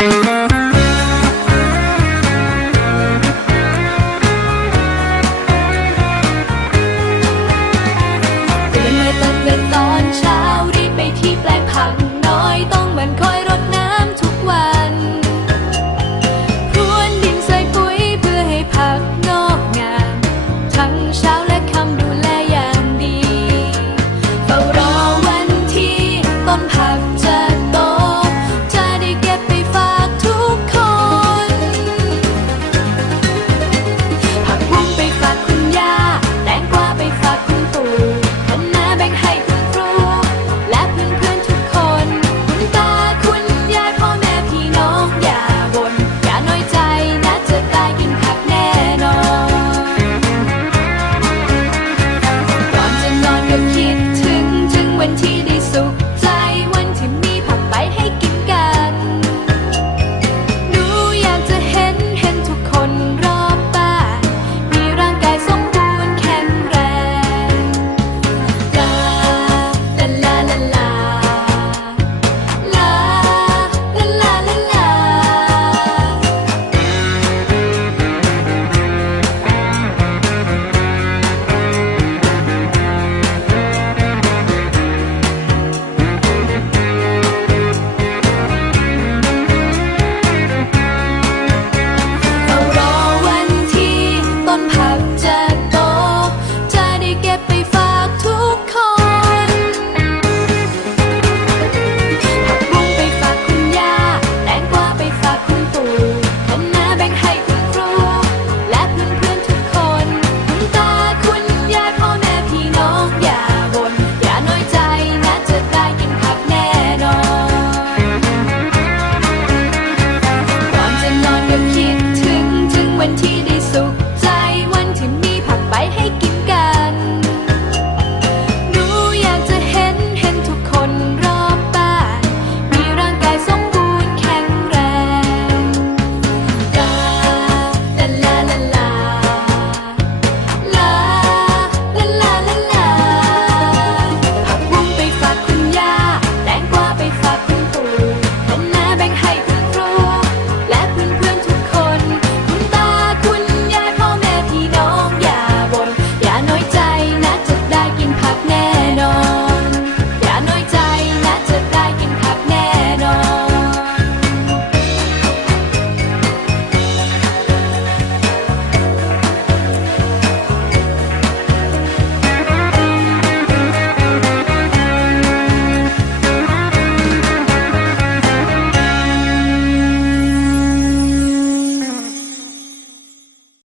Música